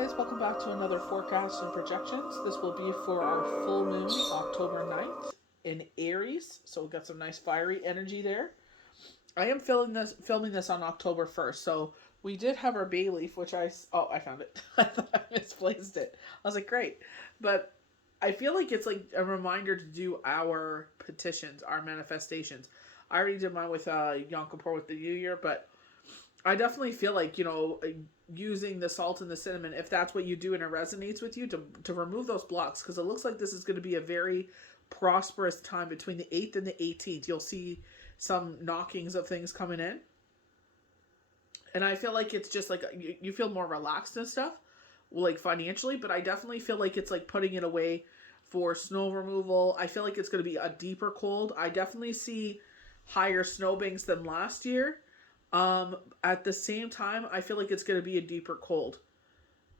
guys, welcome back to another forecast and projections. This will be for our full moon, October 9th in Aries. So we've got some nice fiery energy there. I am filming this on October 1st. So we did have our bay leaf, which I found it. I thought I misplaced it. I was like, great. But I feel like it's like a reminder to do our petitions, our manifestations. I already did mine with Yom Kippur with the New Year, but I definitely feel like, using the salt and the cinnamon, if that's what you do and it resonates with you, to remove those blocks, because it looks like this is going to be a very prosperous time between the 8th and the 18th. You'll see some knockings of things coming in. And I feel like it's just like you feel more relaxed and stuff, like financially, but I definitely feel like it's like putting it away for snow removal. I feel like it's going to be a deeper cold. I definitely see higher snow banks than last year. At the same time, I feel like it's going to be a deeper cold.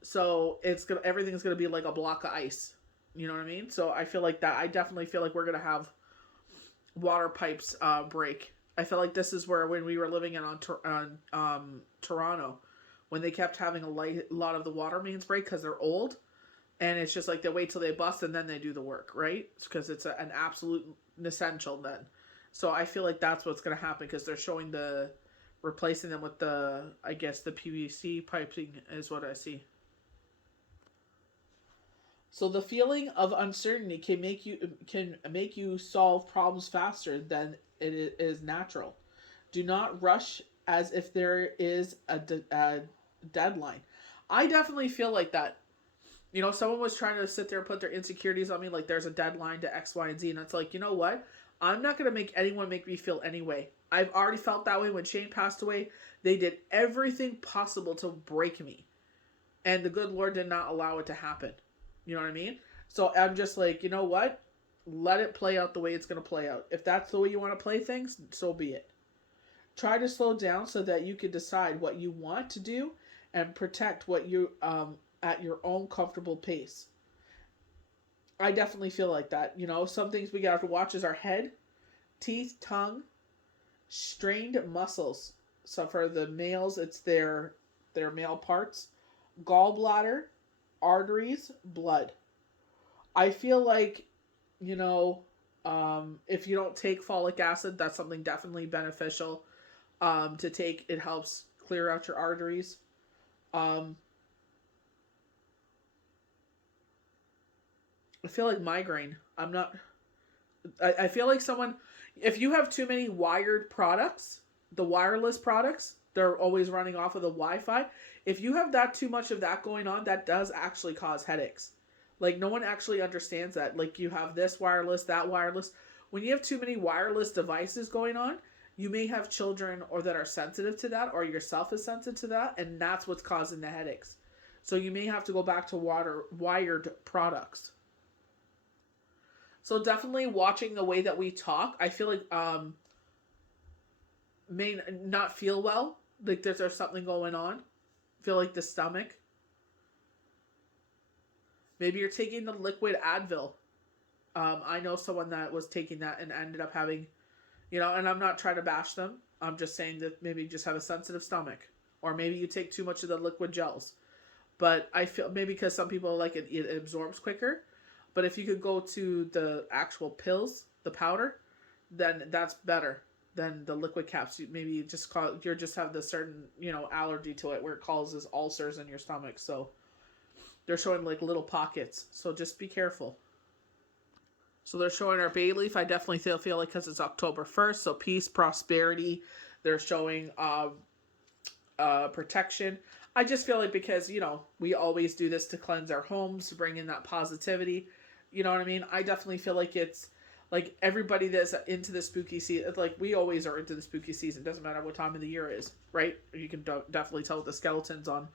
So everything's going to be like a block of ice. You know what I mean? So I feel like that. I definitely feel like we're going to have water pipes break. I feel like this is where when we were living in Toronto, when they kept having a lot of the water mains break because they're old, and it's just like they wait till they bust and then they do the work, right? Because it's an absolute essential then. So I feel like that's what's going to happen because they're showing replacing them with the PVC piping is what I see. So the feeling of uncertainty can make you solve problems faster than it is natural. Do not rush as if there is a deadline. I definitely feel like that. Someone was trying to sit there and put their insecurities on me, like there's a deadline to X, Y, and Z, and it's like, you know what? I'm not going to make anyone make me feel any way. I've already felt that way when Shane passed away. They did everything possible to break me. And the good Lord did not allow it to happen. You know what I mean? So I'm just like, you know what? Let it play out the way it's going to play out. If that's the way you want to play things, so be it. Try to slow down so that you can decide what you want to do and protect what you at your own comfortable pace. I definitely feel like that. Some things we got to watch is our head, teeth, tongue, strained muscles. So for the males, it's their male parts, gallbladder, arteries, blood. I feel like, if you don't take folic acid, that's something definitely beneficial to take. It helps clear out your arteries. I feel like migraine. I feel like if you have too many wired products, the wireless products, they're always running off of the Wi-Fi. If you have that too much of that going on, that does actually cause headaches. Like no one actually understands that. Like you have this wireless, that wireless. When you have too many wireless devices going on, you may have children or that are sensitive to that, or yourself is sensitive to that, and that's what's causing the headaches. So you may have to go back to wired products. So definitely watching the way that we talk. I feel like may not feel well. Like there's something going on. Feel like the stomach. Maybe you're taking the liquid Advil. I know someone that was taking that and ended up having, and I'm not trying to bash them. I'm just saying that maybe you just have a sensitive stomach. Or maybe you take too much of the liquid gels. But I feel maybe because some people like it absorbs quicker. But if you could go to the actual pills, the powder, then that's better than the liquid caps. Maybe you just have the certain allergy to it where it causes ulcers in your stomach. So they're showing like little pockets. So just be careful. So they're showing our bay leaf. I definitely feel like because it's October 1st. So peace, prosperity. They're showing protection. I just feel like because we always do this to cleanse our homes, to bring in that positivity. You know what I mean? I definitely feel like it's like everybody that's into the spooky season. It's like we always are into the spooky season. Doesn't matter what time of the year it is, right? You can definitely tell with the skeletons on.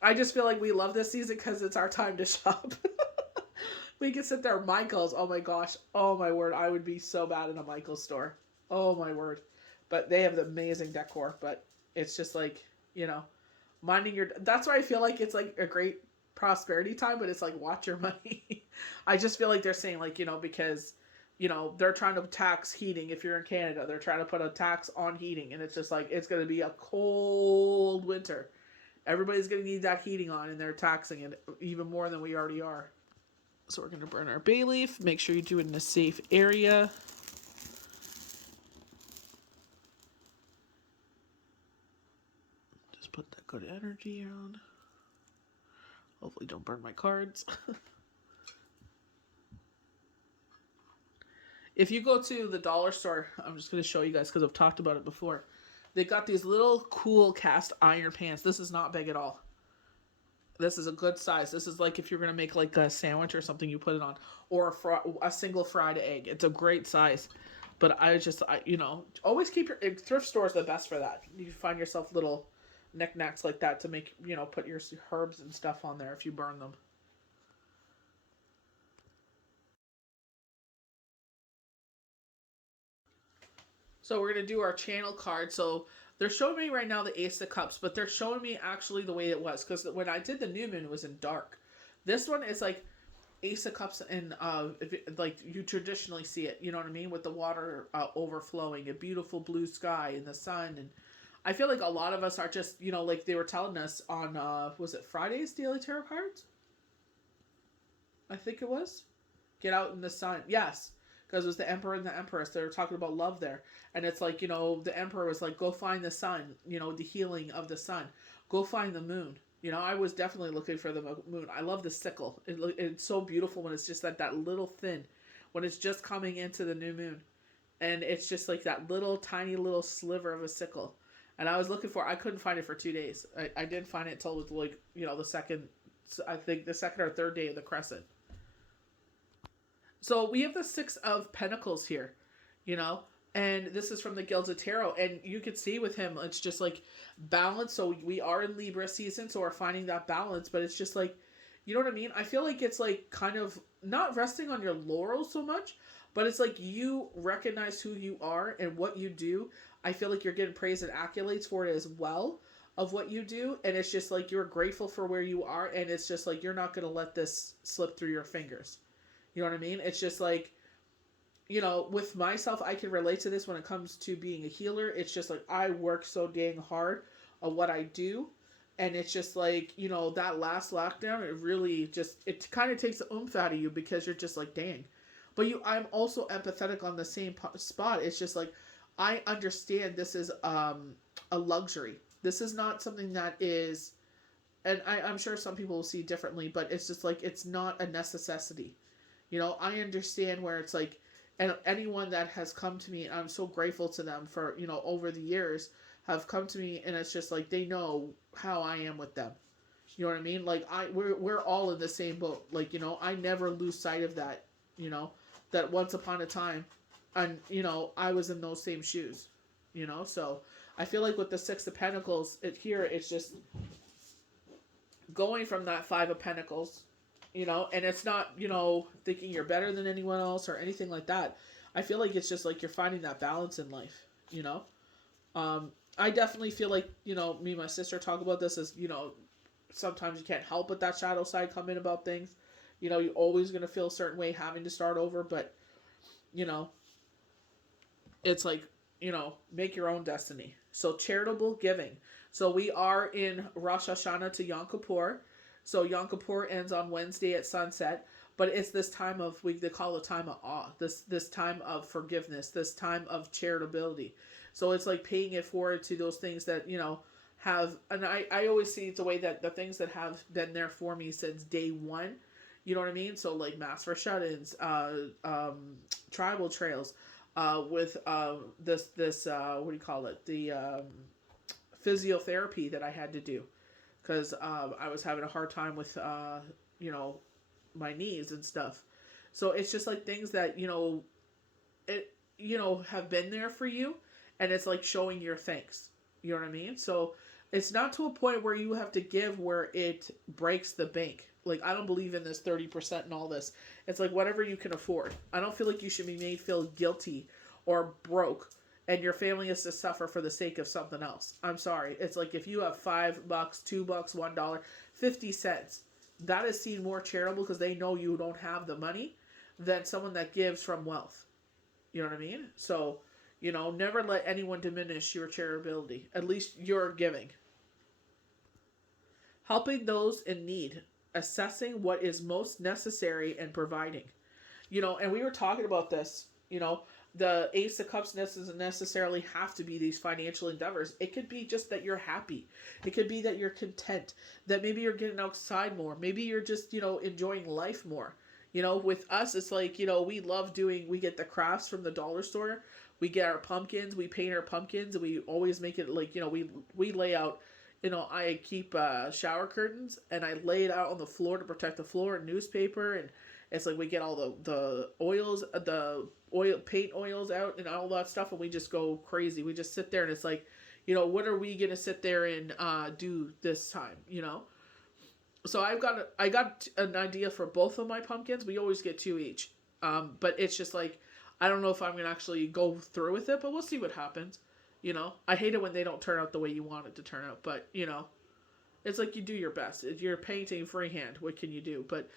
I just feel like we love this season because it's our time to shop. We can sit there. Michael's. Oh my gosh. Oh my word. I would be so bad in a Michael's store. Oh my word. But they have the amazing decor. But it's just like minding your. That's why I feel like it's like a great prosperity time, but it's like watch your money. I just feel like they're saying like because they're trying to tax heating. If you're in Canada, they're trying to put a tax on heating, and it's just like it's going to be a cold winter, Everybody's going to need that heating on, and they're taxing it even more than we already are. So we're going to burn our bay leaf. Make sure you do it in a safe area. Just put that good energy on. Hopefully don't burn my cards. If you go to the dollar store, I'm just going to show you guys because I've talked about it before. They got these little cool cast iron pans. This is not big at all. This is a good size. This is like if you're going to make like a sandwich or something, you put it on. Or a single fried egg. It's a great size. But always keep your... Thrift store is the best for that. You find yourself little knickknacks like that to make, put your herbs and stuff on there if you burn them. So we're going to do our channel card. So they're showing me right now the Ace of Cups, but they're showing me actually the way it was. Because when I did the new moon, it was in dark. This one is like Ace of Cups and like you traditionally see it. You know what I mean? With the water overflowing, a beautiful blue sky and the sun. And I feel like a lot of us are just, like they were telling us on, was it Friday's Daily Tarot Cards? I think it was. Get out in the sun. Yes. Because it was the Emperor and the Empress. They were talking about love there. And it's like, the Emperor was like, go find the sun, the healing of the sun. Go find the moon. I was definitely looking for the moon. I love the sickle. It's so beautiful when it's just that little thin, when it's just coming into the new moon. And it's just like that little, tiny little sliver of a sickle. And I was looking I couldn't find it for 2 days. I didn't find it until like, the second, I think the second or third day of the crescent. So we have the Six of Pentacles here, and this is from the Guilds of Tarot. And you can see with him, it's just like balance. So we are in Libra season, so we're finding that balance. But it's just like, you know what I mean? I feel like it's like kind of not resting on your laurels so much, but it's like you recognize who you are and what you do. I feel like you're getting praise and accolades for it as well of what you do. And it's just like you're grateful for where you are. And it's just like you're not going to let this slip through your fingers. You know what I mean? It's just like, with myself, I can relate to this when it comes to being a healer. It's just like I work so dang hard on what I do. And it's just like, that last lockdown, it really just, it kind of takes the oomph out of you because you're just like, dang. But I'm also empathetic on the same spot. It's just like, I understand this is a luxury. This is not something that is, and I'm sure some people will see differently, but it's just like, it's not a necessity. I understand where it's like, and anyone that has come to me, I'm so grateful to them for, over the years have come to me, and it's just like, they know how I am with them. You know what I mean? Like we're all in the same boat. Like, I never lose sight of that, that once upon a time, and, I was in those same shoes, so I feel like with the Six of Pentacles, it's just going from that Five of Pentacles, and it's not, thinking you're better than anyone else or anything like that. I feel like it's just like you're finding that balance in life, I definitely feel like, me and my sister talk about this as, sometimes you can't help but that shadow side come in about things. You're always going to feel a certain way having to start over, but, it's like, make your own destiny. So charitable giving. So we are in Rosh Hashanah to Yom Kippur. So Yom Kippur ends on Wednesday at sunset, but it's this time of, they call it a time of awe, this time of forgiveness, this time of charitability. So it's like paying it forward to those things that, have, and I always see it's the way that the things that have been there for me since day one, you know what I mean? So like Mass for Shut-ins, tribal trails, with this what do you call it? The physiotherapy that I had to do. Because I was having a hard time with, my knees and stuff. So it's just like things that, have been there for you. And it's like showing your thanks. You know what I mean? So it's not to a point where you have to give where it breaks the bank. Like, I don't believe in this 30% and all this. It's like whatever you can afford. I don't feel like you should be made feel guilty or broke and your family is to suffer for the sake of something else. I'm sorry. It's like if you have $5, $2, $1, 50 cents, that is seen more charitable because they know you don't have the money than someone that gives from wealth. You know what I mean? So, never let anyone diminish your charitability. At least your giving. helping those in need, assessing what is most necessary, and providing. And we were talking about this, the Ace of Cups doesn't necessarily have to be these financial endeavors. It could be just that you're happy. It could be that you're content, that maybe you're getting outside more. Maybe you're just, enjoying life more. With us, it's like, we get the crafts from the dollar store. We get our pumpkins, we paint our pumpkins, and we always make it like, we lay out, I keep shower curtains and I lay it out on the floor to protect the floor and newspaper, and it's like we get all the oils, the paint oils out and all that stuff, and we just go crazy. We just sit there and it's like, what are we gonna sit there and do this time? So I got an idea for both of my pumpkins. We always get two each, but it's just like I don't know if I'm gonna actually go through with it, but we'll see what happens. I hate it when they don't turn out the way you want it to turn out, but it's like you do your best. If you're painting freehand, what can you do? But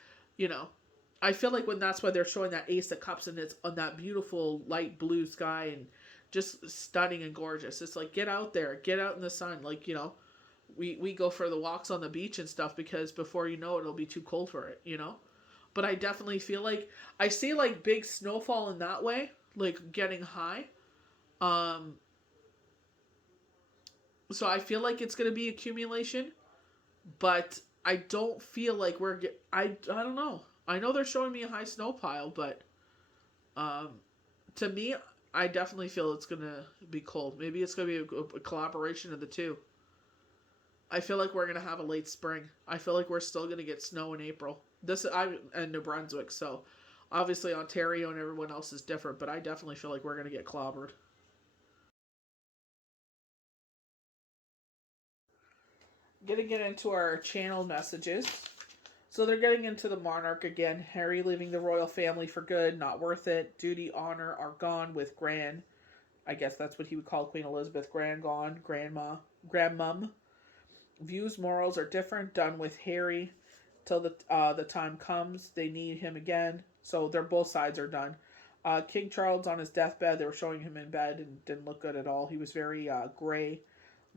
I feel like when that's why they're showing that Ace of Cups and it's on that beautiful light blue sky and just stunning and gorgeous. It's like, get out there, get out in the sun. Like, we go for the walks on the beach and stuff because before you know it, it'll be too cold for it, But I definitely feel like I see like big snowfall in that way, like getting high. So I feel like it's going to be accumulation, but I don't feel like I don't know. I know they're showing me a high snow pile, but to me, I definitely feel it's going to be cold. Maybe it's going to be a collaboration of the two. I feel like we're going to have a late spring. I feel like we're still going to get snow in April. I'm in New Brunswick, so obviously Ontario and everyone else is different, but I definitely feel like we're going to get clobbered. Gonna get into our channel messages. So they're getting into the monarch again. Harry leaving the royal family for good, not worth it. Duty, honor are gone with Gran. I guess that's what he would call Queen Elizabeth. Gran gone, grandmum. Views, morals are different. Done with Harry till the time comes. They need him again. So they're both sides are done. King Charles on his deathbed. They were showing him in bed and didn't look good at all. He was very gray,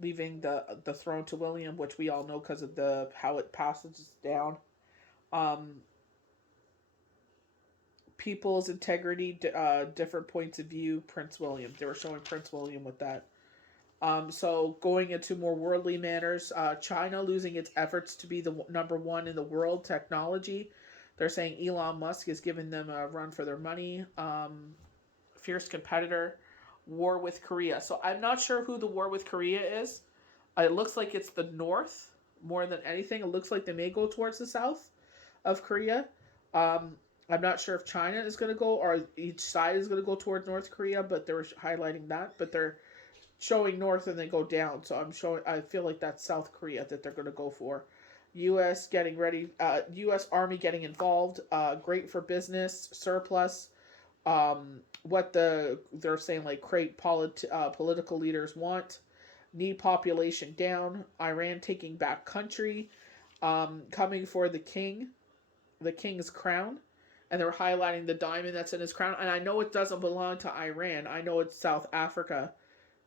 leaving the throne to William, which we all know because of how it passes down. People's integrity, different points of view. Prince William. They were showing Prince William with that. So going into more worldly manners, China losing its efforts to be the number one in the world technology. They're saying Elon Musk has given them a run for their money. Fierce competitor. War with Korea. So I'm not sure who the war with Korea is. It looks like it's the north more than anything. It looks like they may go towards the south of Korea. I'm not sure if China is going to go or each side is going to go towards North Korea, but they're highlighting that. But they're showing north and they go down. So I feel like that's South Korea that they're going to go for. U.S. getting ready. U.S. Army getting involved. Great for business. Surplus. What they're saying like create political leaders want. Need population down. Iran taking back country. Coming for the king's crown. And they were highlighting the diamond that's in his crown. And I know it doesn't belong to Iran. I know it's South Africa.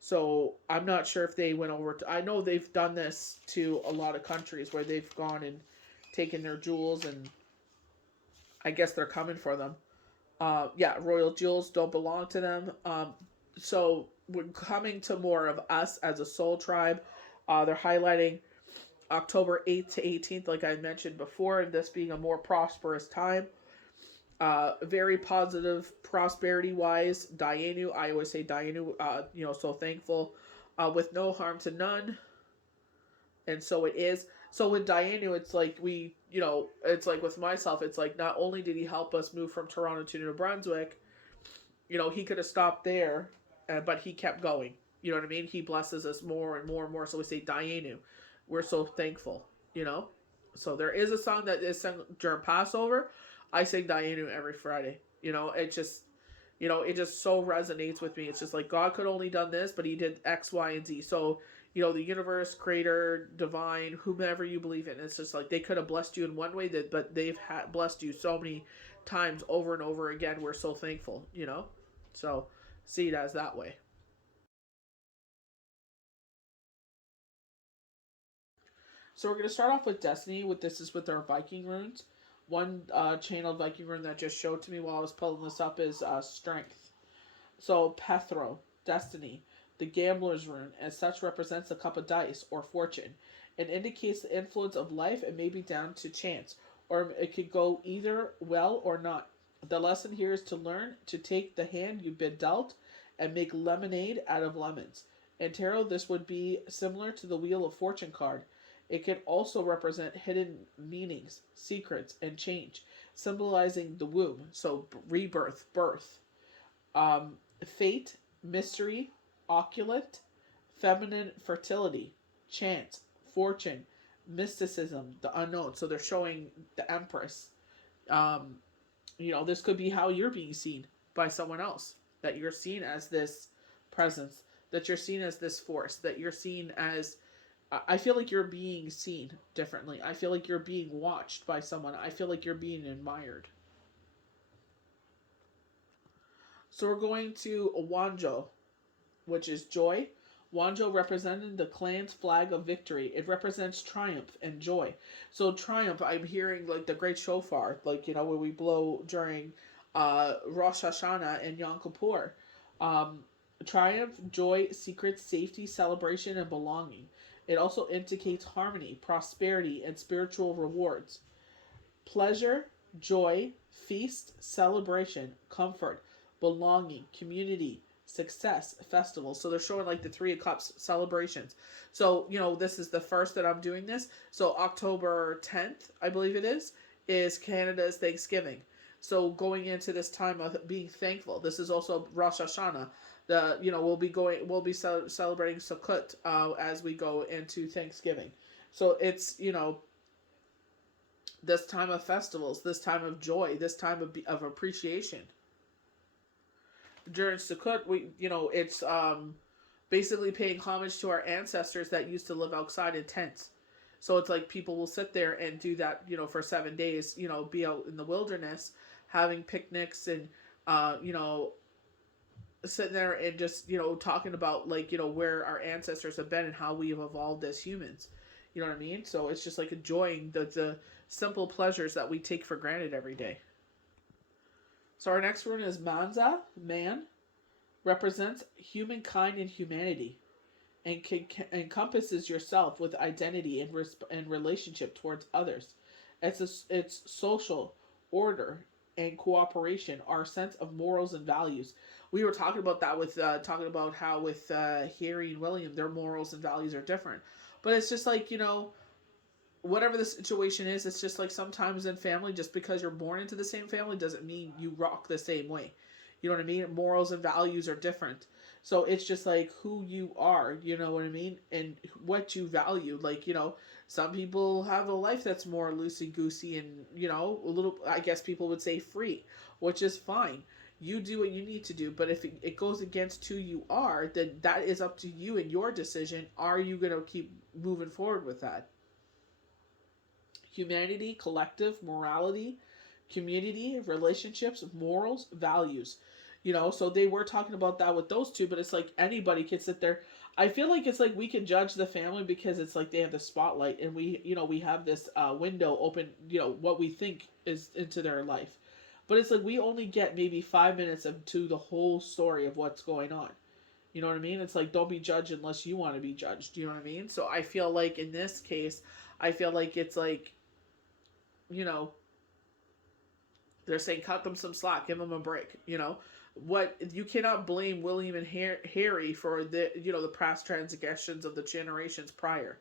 So I'm not sure if they went over to... I know they've done this to a lot of countries where they've gone and taken their jewels and I guess they're coming for them. Royal jewels don't belong to them. So we're coming to more of us as a soul tribe. They're highlighting October 8th to 18th, like I mentioned before, and this being a more prosperous time. Very positive prosperity-wise. Dayenu, I always say Dayenu, so thankful. With no harm to none. And so it is. So with Dayenu, it's like it's like with myself, it's like not only did he help us move from Toronto to New Brunswick, he could have stopped there, but he kept going. You know what I mean? He blesses us more and more and more. So we say Dayenu. We're so thankful, So there is a song that is sung during Passover. I sing Dayenu every Friday. It just, it just so resonates with me. It's just like God could only done this, but he did X, Y, and Z. So, the universe, creator, divine, whomever you believe in. It's just like they could have blessed you in one way, but they've blessed you so many times over and over again. We're so thankful, So see it as that way. So we're going to start off with Destiny. With this is with our Viking runes. One channeled Viking rune that just showed to me while I was pulling this up is Strength. So Pethro, Destiny, the Gambler's rune, as such represents a cup of dice or fortune. It indicates the influence of life and may be down to chance, or it could go either well or not. The lesson here is to learn to take the hand you've been dealt and make lemonade out of lemons. In tarot, this would be similar to the Wheel of Fortune card. It can also represent hidden meanings, secrets, and change, symbolizing the womb, so rebirth, birth. Fate, mystery, occult, feminine fertility, chance, fortune, mysticism, the unknown. So they're showing the Empress. Um, this could be how you're being seen by someone else. That you're seen as this presence, that you're seen as this force, that you're seen as. I feel like you're being seen differently. I feel like you're being watched by someone. I feel like you're being admired. So we're going to Wanjo, which is joy. Wanjo representing the clan's flag of victory. It represents triumph and joy. So triumph, I'm hearing like the great shofar, like when we blow during Rosh Hashanah and Yom Kippur. Um, Triumph, joy, secret, safety, celebration, and belonging. It also indicates harmony, prosperity, and spiritual rewards. Pleasure, joy, feast, celebration, comfort, belonging, community, success, festival. So they're showing like the Three of Cups celebrations. So, this is the first that I'm doing this. So October 10th, I believe it is Canada's Thanksgiving. So going into this time of being thankful, this is also Rosh Hashanah. We'll be celebrating Sukkot as we go into Thanksgiving. So it's this time of festivals, this time of joy, this time of appreciation. During Sukkot, it's basically paying homage to our ancestors that used to live outside in tents. So it's like people will sit there and do that, for 7 days, be out in the wilderness, having picnics and, sitting there and just, talking about where our ancestors have been and how we have evolved as humans. You know what I mean? So it's just like enjoying the simple pleasures that we take for granted every day. So our next rune is Manza, man, represents humankind and humanity, and encompasses yourself with identity and relationship towards others. It's social order and cooperation, our sense of morals and values. We were talking about that with talking about how with Harry and William, their morals and values are different. But it's just like whatever the situation is, it's just like sometimes in family, just because you're born into the same family doesn't mean you rock the same way. You know what I mean? Morals and values are different. So it's just like who you are, you know what I mean? And what you value. Some people have a life that's more loosey goosey and, a little, I guess people would say free, which is fine. You do what you need to do. But if it goes against who you are, then that is up to you and your decision. Are you going to keep moving forward with that? Humanity, collective, morality, community, relationships, morals, values. So they were talking about that with those two, but it's like anybody can sit there. I feel like it's like we can judge the family because it's like they have the spotlight and we have this window open, what we think is into their life. But it's like we only get maybe 5 minutes into the whole story of what's going on. You know what I mean? It's like don't be judged unless you want to be judged. You know what I mean? So I feel like in this case, I feel like it's like, they're saying cut them some slack, give them a break. What you cannot blame William and Harry for the past transgressions of the generations prior.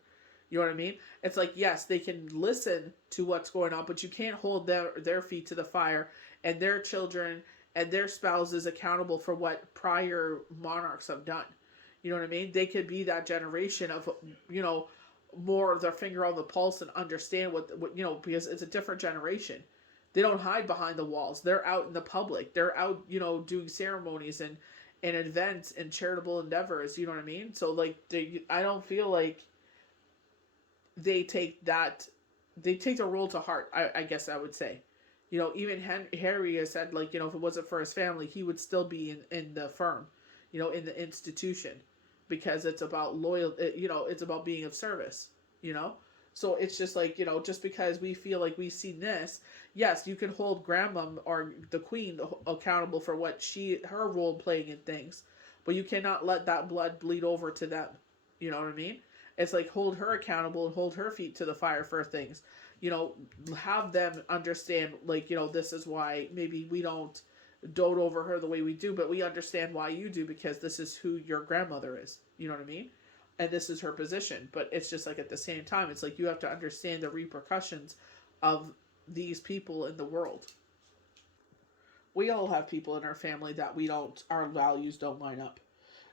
You know what I mean? It's like yes, they can listen to what's going on, but you can't hold their feet to the fire and their children and their spouses accountable for what prior monarchs have done. You know what I mean? They could be that generation of more of their finger on the pulse and understand what because it's a different generation. They don't hide behind the walls. They're out in the public. They're out, doing ceremonies and events and charitable endeavors. You know what I mean? So I don't feel like they take the role to heart. I guess I would say, even Harry has said if it wasn't for his family, he would still be in the firm, in the institution, because it's about loyal. It's about being of service. So it's just like, just because we feel like we've seen this, yes, you can hold grandmom or the queen accountable for what her role playing in things, but you cannot let that blood bleed over to them. You know what I mean? It's like hold her accountable and hold her feet to the fire for things. You know, have them understand, like, this is why maybe we don't dote over her the way we do, but we understand why you do because this is who your grandmother is. You know what I mean? And this is her position. But it's just like at the same time, it's like you have to understand the repercussions of these people in the world. We all have people in our family that our values don't line up.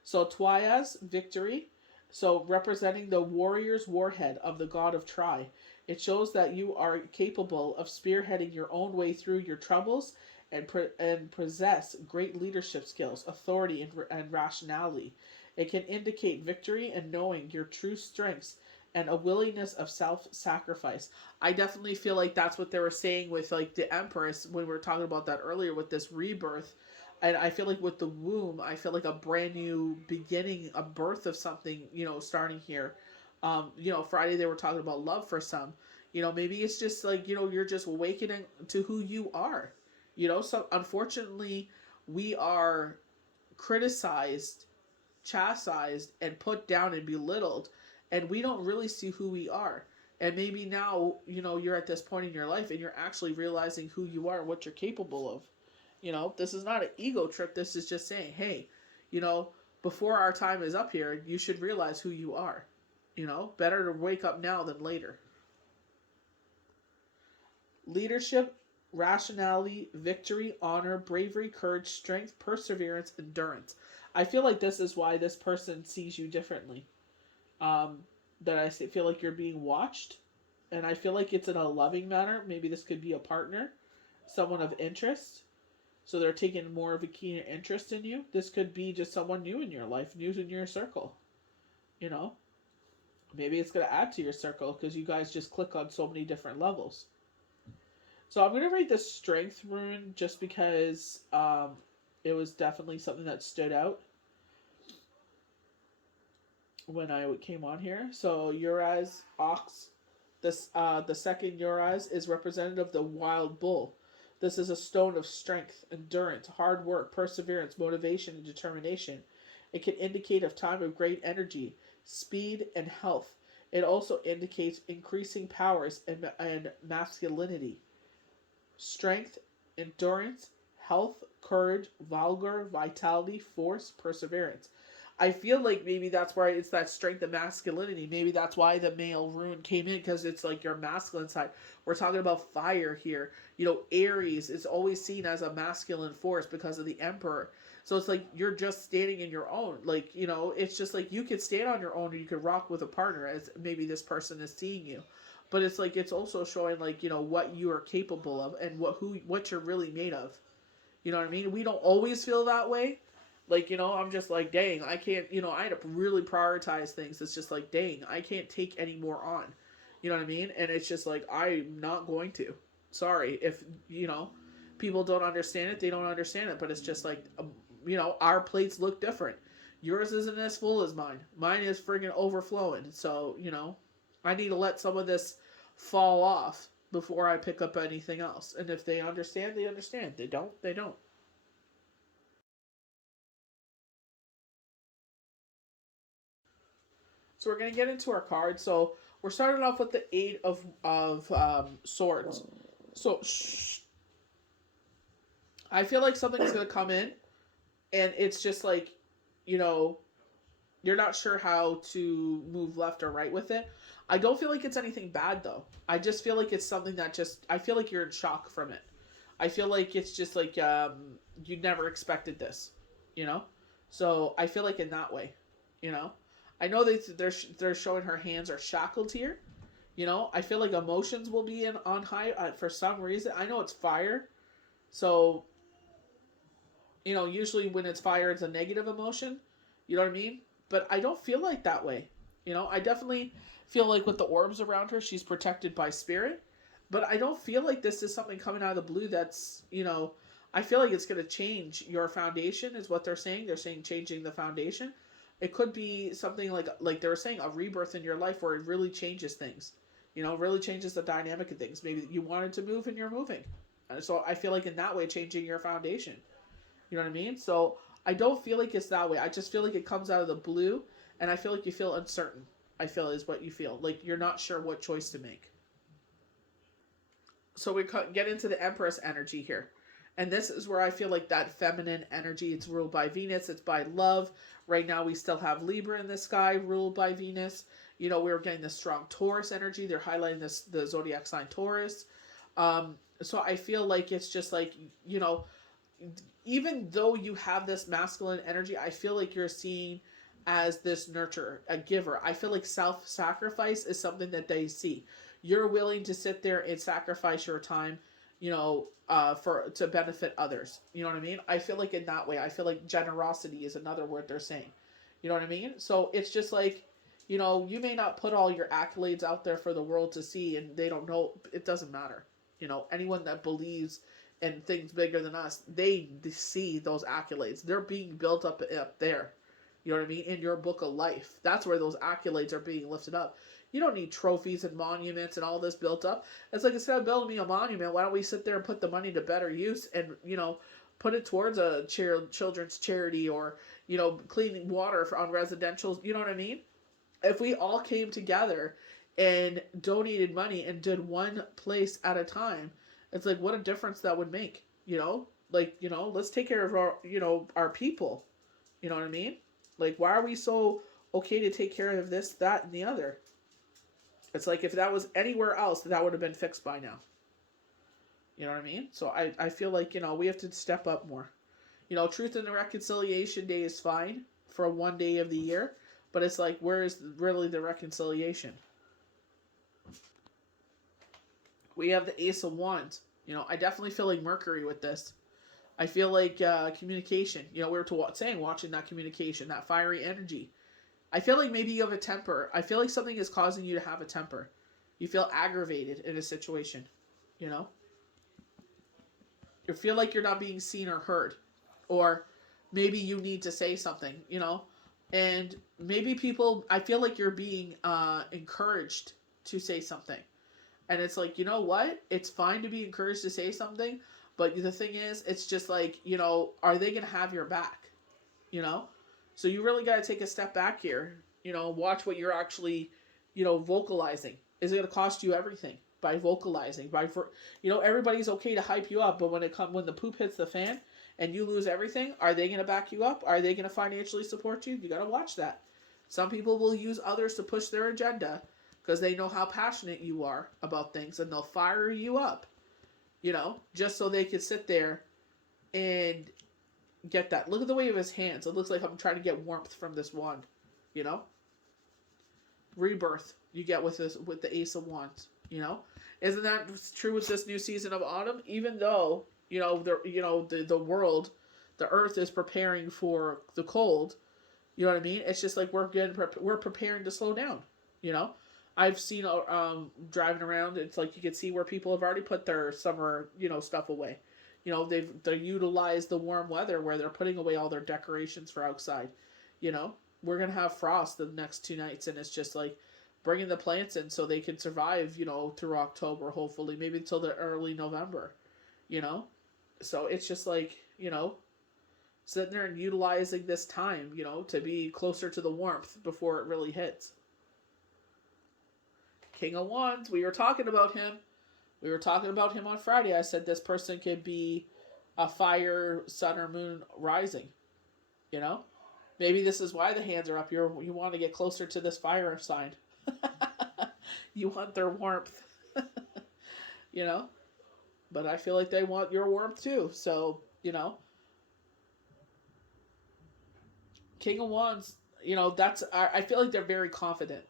So Twia's victory, so representing the warrior's warhead of the god of Tri, it shows that you are capable of spearheading your own way through your troubles and possess great leadership skills, authority, and rationality. It can indicate victory and knowing your true strengths and a willingness of self-sacrifice. I definitely feel like that's what they were saying with like the Empress when we were talking about that earlier with this rebirth. And I feel like with the womb, I feel like a brand new beginning, a birth of something, starting here. Friday they were talking about love for some. Maybe it's just like, you're just awakening to who you are. So unfortunately, we are criticized, chastised, and put down and belittled, and we don't really see who we are. And maybe now, you're at this point in your life and you're actually realizing who you are and what you're capable of. This is not an ego trip. This is just saying, hey, before our time is up here, you should realize who you are. Better to wake up now than later. Leadership, rationality, victory, honor, bravery, courage, strength, perseverance, endurance. I feel like this is why this person sees you differently. That I feel like you're being watched, and I feel like it's in a loving manner. Maybe this could be a partner, someone of interest. So they're taking more of a keen interest in you. This could be just someone new in your life, new in your circle. Maybe it's going to add to your circle because you guys just click on so many different levels. So I'm going to read the strength rune just because it was definitely something that stood out when I came on here. So Uraz Ox, the second Uraz is representative of the wild bull. This is a stone of strength, endurance, hard work, perseverance, motivation, and determination. It can indicate a time of great energy, speed, and health. It also indicates increasing powers and masculinity. Strength, endurance, health, courage, valor, vitality, force, perseverance. I feel like maybe that's why it's that strength and masculinity. Maybe that's why the male rune came in, because it's like your masculine side. We're talking about fire here. Aries is always seen as a masculine force because of the emperor. So it's like you're just standing in your own. Like, it's just like you could stand on your own or you could rock with a partner as maybe this person is seeing you. But it's like it's also showing like, what you are capable of and what you're really made of. You know what I mean? We don't always feel that way. Like, I'm just like, dang, I can't, I had to really prioritize things. It's just like, dang, I can't take any more on. You know what I mean? And it's just like, I'm not going to. Sorry. If, people don't understand it, they don't understand it. But it's just like, our plates look different. Yours isn't as full as mine. Mine is friggin' overflowing. So, I need to let some of this fall off before I pick up anything else. And if they understand, they understand. They don't, they don't. So we're gonna get into our cards. So we're starting off with the Eight of Swords. So I feel like something's gonna come in, and it's just like, you know, you're not sure how to move left or right with it. I don't feel like it's anything bad though. I just feel like it's something that I feel like you're in shock from it. I feel like it's just like you never expected this, you know. So I feel like in that way, you know. I know they're showing her hands are shackled here. You know, I feel like emotions will be on high for some reason. I know it's fire, so usually when it's fire, it's a negative emotion. You know what I mean? But I don't feel like that way. I definitely feel like with the orbs around her, she's protected by spirit. But I don't feel like this is something coming out of the blue that's, I feel like it's going to change your foundation, is what they're saying. They're saying changing the foundation. It could be something like they were saying, a rebirth in your life where it really changes things. You know, really changes the dynamic of things. Maybe you wanted to move and you're moving. So I feel like in that way, changing your foundation. You know what I mean? So I don't feel like it's that way. I just feel like it comes out of the blue, and I feel like you feel uncertain. I feel is what you feel. Like you're not sure what choice to make. So we get into the Empress energy here. And this is where I feel like that feminine energy, it's ruled by Venus, it's by love. Right now we still have Libra in the sky, ruled by Venus. You know, we're getting the strong Taurus energy. They're highlighting this the zodiac sign Taurus. So I feel like it's just like, you know, even though you have this masculine energy, I feel like you're seen as this nurturer, a giver. I feel like self-sacrifice is something that they see. You're willing to sit there and sacrifice your time, you know, for to benefit others. You know what I mean? I feel like in that way, I feel like generosity is another word they're saying. You know what I mean? So it's just like, you know, you may not put all your accolades out there for the world to see, and they don't know. It doesn't matter. You know, anyone that believes in things bigger than us, they see those accolades. They're being built up there. You know what I mean? In your book of life. That's where those accolades are being lifted up. You don't need trophies and monuments and all this built up. It's like, instead of building me a monument, why don't we sit there and put the money to better use and, you know, put it towards a children's charity, or, you know, cleaning water on residential, you know what I mean? If we all came together and donated money and did one place at a time, it's like, what a difference that would make, you know? Like, you know, let's take care of our, you know, our people. You know what I mean? Like, why are we so okay to take care of this, that, and the other? It's like, if that was anywhere else, that would have been fixed by now. You know what I mean? So I feel like, you know, we have to step up more. You know, Truth and the Reconciliation Day is fine for one day of the year, but it's like, where is really the reconciliation? We have the Ace of Wands. You know, I definitely feel like Mercury with this. I feel like communication. You know, we were saying, watching that communication, that fiery energy. I feel like maybe you have a temper. I feel like something is causing you to have a temper. You feel aggravated in a situation. You know? You feel like you're not being seen or heard. Or maybe you need to say something, you know? And maybe people, I feel like you're being encouraged to say something. And it's like, you know what? It's fine to be encouraged to say something. But the thing is, it's just like, you know, are they going to have your back? You know? So you really got to take a step back here. You know, watch what you're actually, you know, vocalizing. Is it going to cost you everything by vocalizing? You know, everybody's okay to hype you up, but when the poop hits the fan and you lose everything, are they going to back you up? Are they going to financially support you? You got to watch that. Some people will use others to push their agenda because they know how passionate you are about things, and they'll fire you up, you know, just so they could sit there and get that. Look at the way of his hands. It looks like I'm trying to get warmth from this wand, you know? Rebirth you get with the Ace of Wands, you know? Isn't that true with this new season of autumn? Even though, you know, the world, the earth is preparing for the cold, you know what I mean? It's just like we're preparing to slow down, you know? I've seen driving around, it's like you can see where people have already put their summer, you know, stuff away. You know, they utilize the warm weather where they're putting away all their decorations for outside. You know, we're going to have frost the next 2 nights, and it's just like bringing the plants in so they can survive, you know, through October, hopefully, maybe until the early November, you know? So it's just like, you know, sitting there and utilizing this time, you know, to be closer to the warmth before it really hits. King of Wands, we were talking about him. We were talking about him on Friday. I said this person could be a fire, sun, or moon rising. You know? Maybe this is why the hands are up. You want to get closer to this fire sign. You want their warmth. You know? But I feel like they want your warmth too. So, you know. King of Wands, you know, I feel like they're very confident.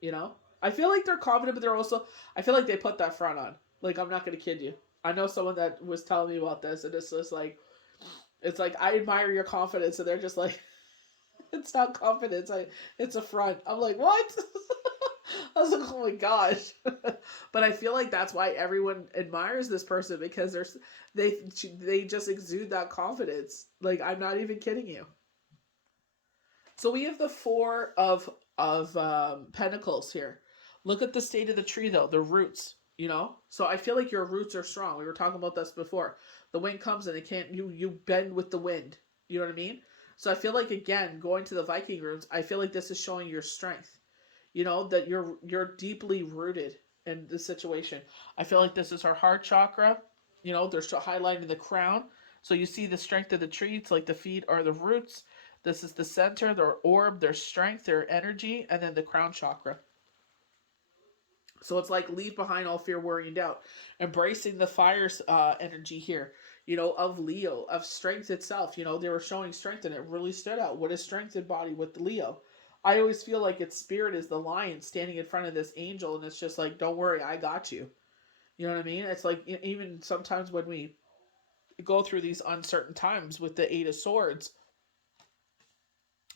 You know? I feel like they're confident, but they're also, I feel like they put that front on. Like, I'm not going to kid you. I know someone that was telling me about this, and it's just like, it's like, I admire your confidence, and they're just like, it's not confidence, it's a front. I'm like, what? I was like, oh my gosh. But I feel like that's why everyone admires this person, because they just exude that confidence. Like, I'm not even kidding you. So we have the Four of Pentacles here. Look at the state of the tree, though, the roots, you know? So I feel like your roots are strong. We were talking about this before. The wind comes and it can't, you bend with the wind. You know what I mean? So I feel like, again, going to the Viking runes, I feel like this is showing your strength. You know, that you're deeply rooted in the situation. I feel like this is our heart chakra. You know, they're highlighting the crown. So you see the strength of the tree. It's like the feet are the roots. This is the center, their orb, their strength, their energy, and then the crown chakra. So it's like leave behind all fear, worry, and doubt. Embracing the fire energy here, you know, of Leo, of strength itself. You know, they were showing strength and it really stood out. What is strength embodied with Leo? I always feel like its spirit is the lion standing in front of this angel, and it's just like, don't worry, I got you. You know what I mean? It's like, even sometimes when we go through these uncertain times with the Eight of Swords,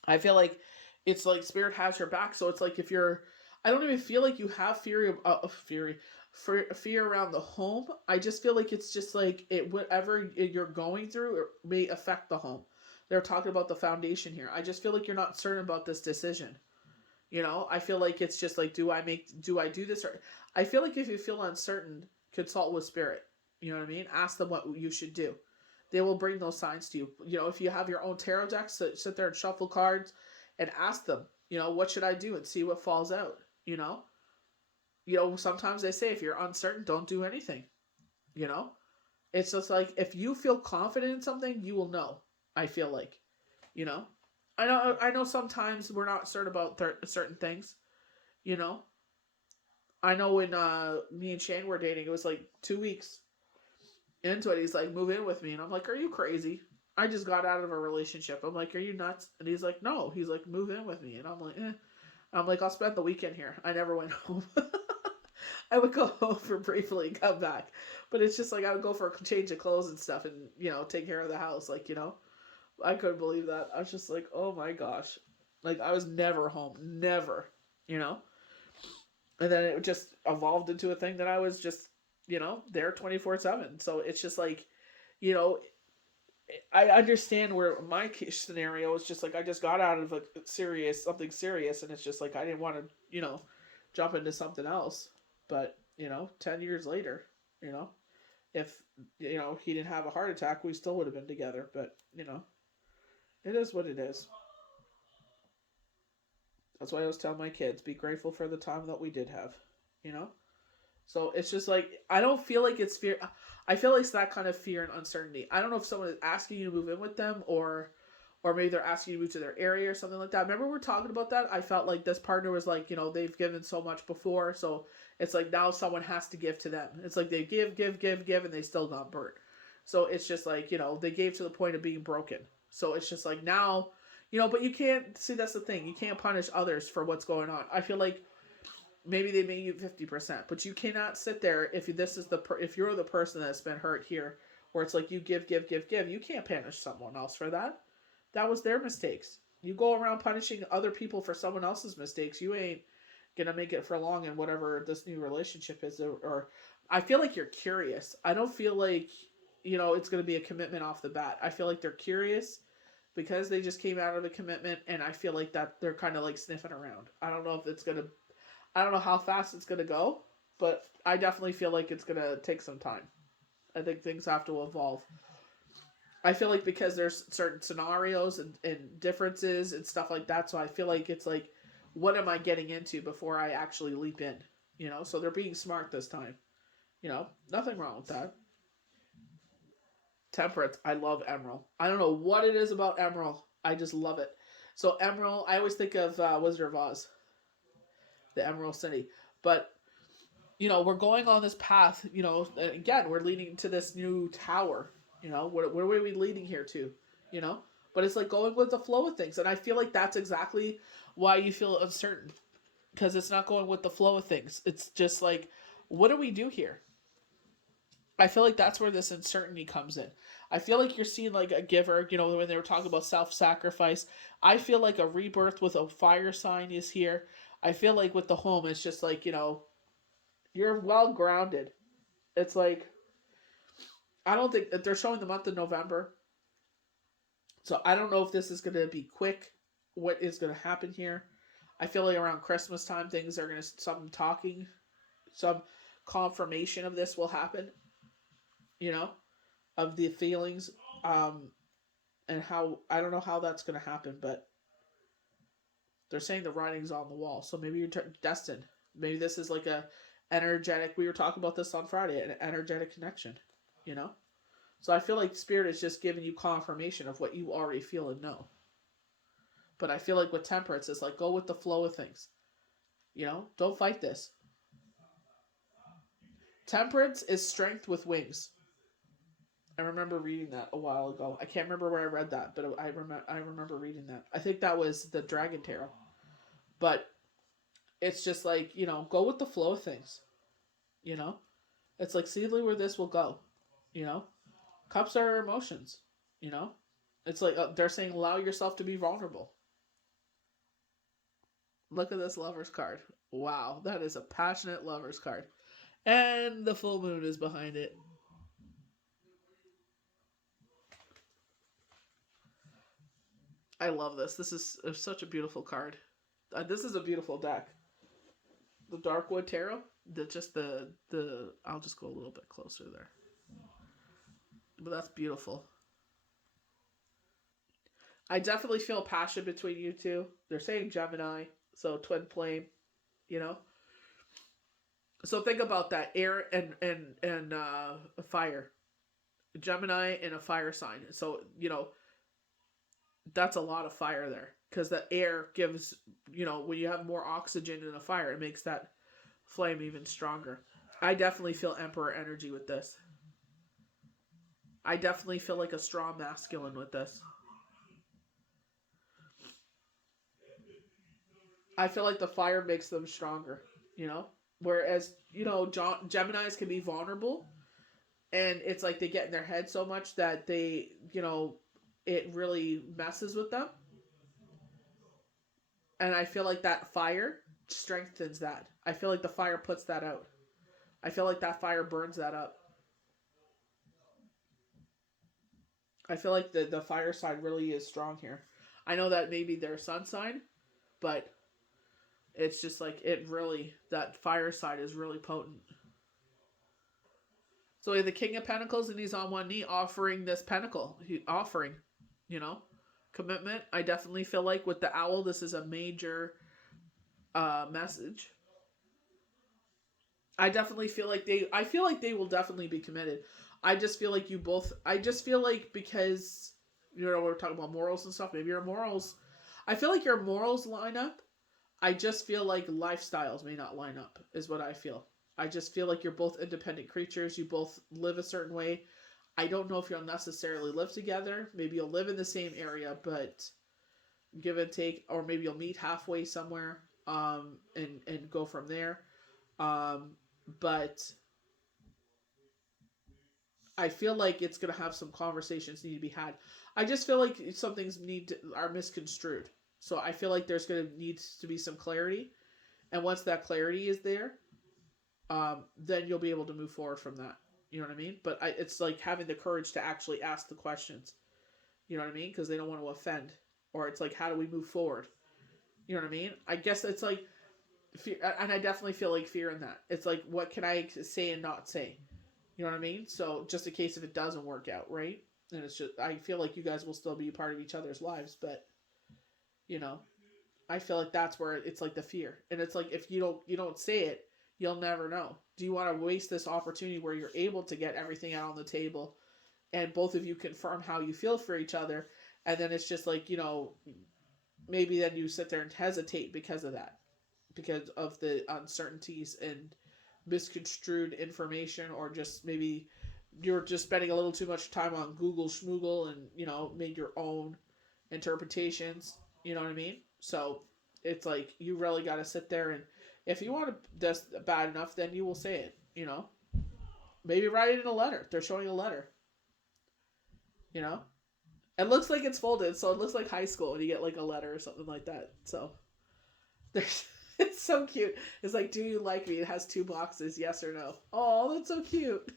I feel like it's like spirit has your back. So it's like if you're, I don't even feel like you have fear around the home. I just feel like it's just like it, whatever you're going through, it may affect the home. They're talking about the foundation here. I just feel like you're not certain about this decision. You know, I feel like it's just like, do I do this? Or I feel like if you feel uncertain, consult with spirit. You know what I mean? Ask them what you should do. They will bring those signs to you. You know, if you have your own tarot decks, sit there and shuffle cards and ask them, you know, what should I do, and see what falls out, you know? You know, sometimes they say if you're uncertain, don't do anything, you know? It's just like if you feel confident in something, you will know. I feel like, you know? I know sometimes we're not certain about certain things, you know? I know when me and Shane were dating, it was like 2 weeks into it. He's like, move in with me. And I'm like, are you crazy? I just got out of a relationship. I'm like, are you nuts? And he's like, no. He's like, move in with me. And I'm like, eh. I'm like, I'll spend the weekend here. I never went home. I would go home for briefly and come back. But it's just like I would go for a change of clothes and stuff and, you know, take care of the house. Like, you know, I couldn't believe that. I was just like, oh my gosh. Like, I was never home. Never. You know? And then it just evolved into a thing that I was just, you know, there 24/7. So it's just like, you know, I understand where my scenario is just like I just got out of something serious, and it's just like I didn't want to, you know, jump into something else. But you know, 10 years later, you know, if you know he didn't have a heart attack, we still would have been together. But you know, it is what it is. That's why I always tell my kids, be grateful for the time that we did have. You know. So it's just like I don't feel like it's fear. I feel like it's that kind of fear and uncertainty. I don't know if someone is asking you to move in with them, or maybe they're asking you to move to their area or something like that. Remember we were talking about that? I felt like this partner was like, you know, they've given so much before, so it's like now someone has to give to them. It's like they give, and they still got burnt. So it's just like, you know, they gave to the point of being broken. So it's just like now, you know, but you can't see, that's the thing. You can't punish others for what's going on. I feel like maybe they made you 50%, but you cannot sit there if if you're the person that's been hurt here, where it's like you give. You can't punish someone else for that. That was their mistakes. You go around punishing other people for someone else's mistakes, you ain't gonna make it for long in whatever this new relationship is. Or I feel like you're curious. I don't feel like, you know, it's gonna be a commitment off the bat. I feel like they're curious because they just came out of a commitment, and I feel like that they're kind of like sniffing around. I don't know how fast it's going to go, but I definitely feel like it's going to take some time. I think things have to evolve. I feel like because there's certain scenarios and differences and stuff like that, so I feel like it's like, what am I getting into before I actually leap in? You know, so they're being smart this time. You know, nothing wrong with that. Temperance, I love Emerald. I don't know what it is about Emerald. I just love it. So Emerald, I always think of Wizard of Oz, the Emerald City. But you know, we're going on this path, you know, again, we're leading to this new tower, you know, where are we leading here to, you know? But it's like going with the flow of things. And I feel like that's exactly why you feel uncertain, because it's not going with the flow of things. It's just like, what do we do here? I feel like that's where this uncertainty comes in. I feel like you're seeing like a giver, you know, when they were talking about self sacrifice. I feel like a rebirth with a fire sign is here. I feel like with the home, it's just like, you know, you're well grounded. It's like I don't think that they're showing the month of November, so I don't know if this is going to be quick. What is going to happen here? I feel like around Christmas time, things are going to, some confirmation of this will happen, you know, of the feelings, um, and how, I don't know how that's going to happen, but they're saying the writing's on the wall. So maybe you're destined. Maybe this is like a energetic, we were talking about this on Friday, an energetic connection, you know? So I feel like Spirit is just giving you confirmation of what you already feel and know. But I feel like with Temperance, it's like go with the flow of things. You know, don't fight this. Temperance is strength with wings. I remember reading that a while ago. I can't remember where I read that, but I remember reading that. I think that was the Dragon Tarot. But it's just like, you know, go with the flow of things. You know? It's like see where this will go. You know? Cups are emotions. You know? It's like they're saying allow yourself to be vulnerable. Look at this Lover's card. Wow, that is a passionate Lover's card. And the full moon is behind it. I love this. This is such a beautiful card. This is a beautiful deck. The Darkwood Tarot. I'll just go a little bit closer there. But that's beautiful. I definitely feel passion between you two. They're saying Gemini, so twin flame, you know. So think about that, air and fire, Gemini and a fire sign. So you know that's a lot of fire there because the air gives, you know, when you have more oxygen in a fire, it makes that flame even stronger. I definitely feel Emperor energy with this. I definitely feel like a strong masculine with this. I feel like the fire makes them stronger, you know? Whereas, you know, Geminis can be vulnerable and it's like they get in their head so much that they, you know, it really messes with them. And I feel like that fire strengthens that. I feel like the fire puts that out. I feel like that fire burns that up. I feel like the fire side really is strong here. I know that maybe their sun sign, but it's just like it really, that fire side is really potent. So we have the King of Pentacles and he's on one knee offering this pentacle. Offering, you know, commitment. I definitely feel like with the owl, this is a major message. I definitely feel like they will definitely be committed. I just feel like because, you know, we're talking about morals and stuff, maybe your morals, I feel like your morals line up. I just feel like lifestyles may not line up, is what I feel. I just feel like you're both independent creatures. You both live a certain way. I don't know if you'll necessarily live together. Maybe you'll live in the same area, but give and take, or maybe you'll meet halfway somewhere, and go from there. But I feel like it's gonna have some conversations need to be had. I just feel like some things are misconstrued. So I feel like there's gonna need to be some clarity, and once that clarity is there, then you'll be able to move forward from that. You know what I mean? But it's like having the courage to actually ask the questions. You know what I mean? Because they don't want to offend, or it's like, how do we move forward? You know what I mean? I guess it's like fear, and I definitely feel like fear in that. It's like, what can I say and not say? You know what I mean? So just in case if it doesn't work out, right? And it's just, I feel like you guys will still be a part of each other's lives, but you know, I feel like that's where it's like the fear, and it's like if you don't say it, you'll never know. Do you want to waste this opportunity where you're able to get everything out on the table, and both of you confirm how you feel for each other, and then it's just like, you know, maybe then you sit there and hesitate because of that, because of the uncertainties and misconstrued information, or just maybe you're just spending a little too much time on Google Schmoogle and, you know, made your own interpretations. You know what I mean? So it's like you really got to sit there, and if you want to this bad enough, then you will say it. You know, maybe write it in a letter. They're showing a letter. You know, it looks like it's folded, so it looks like high school, and you get like a letter or something like that. So there's. It's so cute. It's like, do you like me? It has 2 boxes, yes or no. Oh, that's so cute.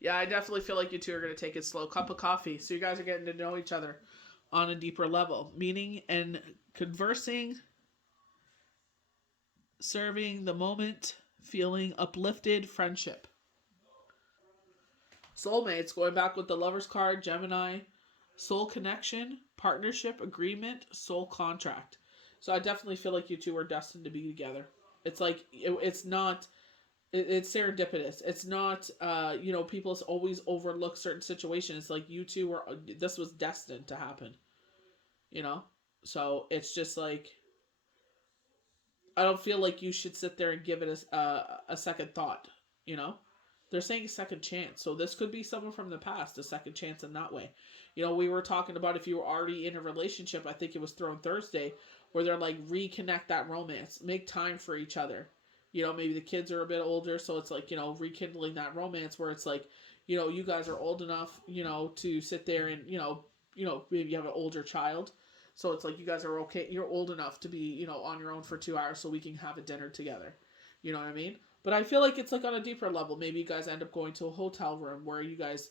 Yeah, I definitely feel like you two are going to take it slow. Cup of coffee. So you guys are getting to know each other. on a deeper level, meaning and conversing, serving the moment, feeling uplifted, friendship. Soulmates, going back with the Lover's card, Gemini, soul connection, partnership, agreement, soul contract. So I definitely feel like you two are destined to be together. It's like, it's not, it's serendipitous. It's not, people always overlook certain situations. It's like you two were, this was destined to happen, you know? So it's just like, I don't feel like you should sit there and give it a second thought, you know? They're saying second chance. So this could be someone from the past, a second chance in that way. You know, we were talking about if you were already in a relationship, I think it was Throne Thursday, where they're like, reconnect that romance, make time for each other. You know, maybe the kids are a bit older, so it's like, rekindling that romance where it's like, you guys are old enough, to sit there and, maybe you have an older child. So it's like you guys are okay. You're old enough to be, on your own for 2 hours so we can have a dinner together. You know what I mean? But I feel like it's like on a deeper level. Maybe you guys end up going to a hotel room where you guys,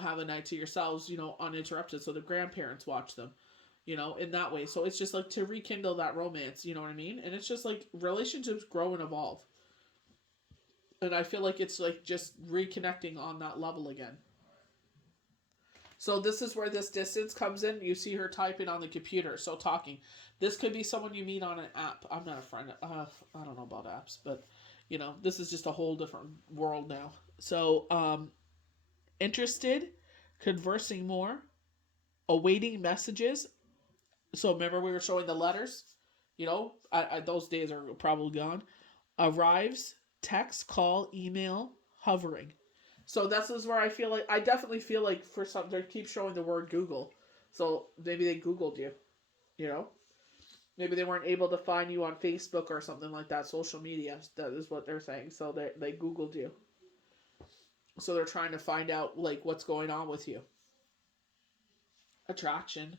have a night to yourselves, uninterrupted. So the grandparents watch them, in that way. So it's just like to rekindle that romance, you know what I mean? And it's just like relationships grow and evolve. And I feel like it's like just reconnecting on that level again. So this is where this distance comes in. You see her typing on the computer, so talking. This could be someone you meet on an app. I'm not a friend. I don't know about apps, but this is just a whole different world now. So interested, conversing more, awaiting messages. So remember we were showing the letters. Those days are probably gone. Arrives, text, call, email, hovering. So this is where I definitely feel like for some they keep showing the word Google. So maybe they Googled you, you know? Maybe they weren't able to find you on Facebook or something like that, social media. That is what they're saying. So they Googled you. So they're trying to find out like what's going on with you. Attraction.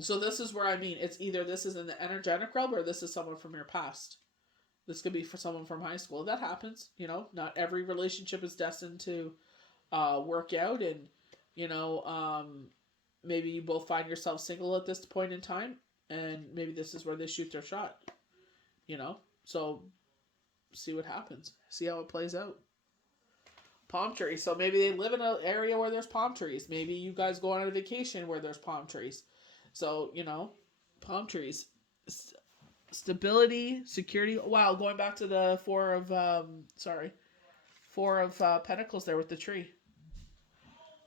So this is where it's either this is in the energetic realm or this is someone from your past. This could be for someone from high school. That happens, Not every relationship is destined to work out, and maybe you both find yourself single at this point in time, and maybe this is where they shoot their shot. So see what happens. See how it plays out. Palm trees. So maybe they live in an area where there's palm trees. Maybe you guys go on a vacation where there's palm trees. So palm trees. Stability, security. Wow, going back to the four of pentacles there with the tree.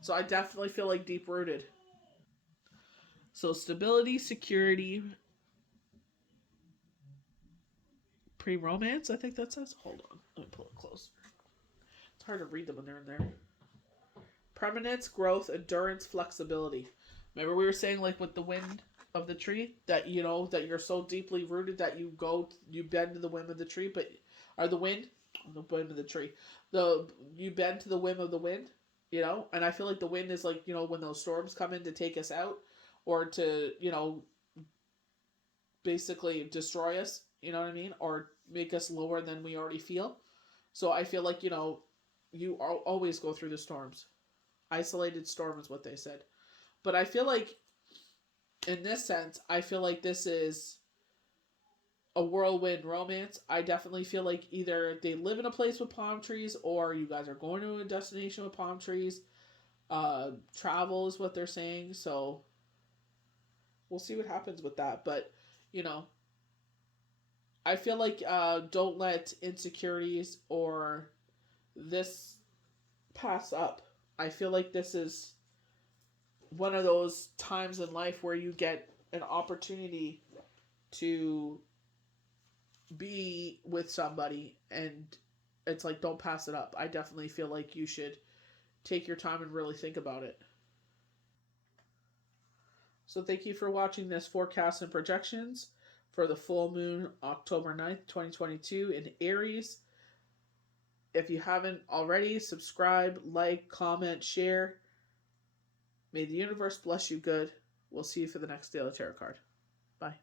So I definitely feel like deep rooted. So stability, security, pre-romance. I think that says. Hold on, let me pull it close. It's hard to read them when they're in there. Permanence, growth, endurance, flexibility. Remember we were saying like with the wind of the tree that that you're so deeply rooted that you bend to the whim of the tree, or the wind, the whim of the tree, you bend to the whim of the wind, and I feel like the wind is like when those storms come in to take us out or to basically destroy us, you know what I mean, or make us lower than we already feel. So I feel like you always go through the storms. Isolated storm is what they said, but I feel like in this sense, I feel like this is a whirlwind romance. I definitely feel like either they live in a place with palm trees or you guys are going to a destination with palm trees. Travel is what they're saying. So we'll see what happens with that. But, I feel like don't let insecurities or this pass up. I feel like this is one of those times in life where you get an opportunity to be with somebody and it's like don't pass it up. I definitely feel like you should take your time and really think about it. So thank you for watching this forecast and projections for the full moon October 9th, 2022 in Aries. If you haven't already, subscribe, like, comment, share. May the universe bless you good. We'll see you for the next Daily Tarot card. Bye.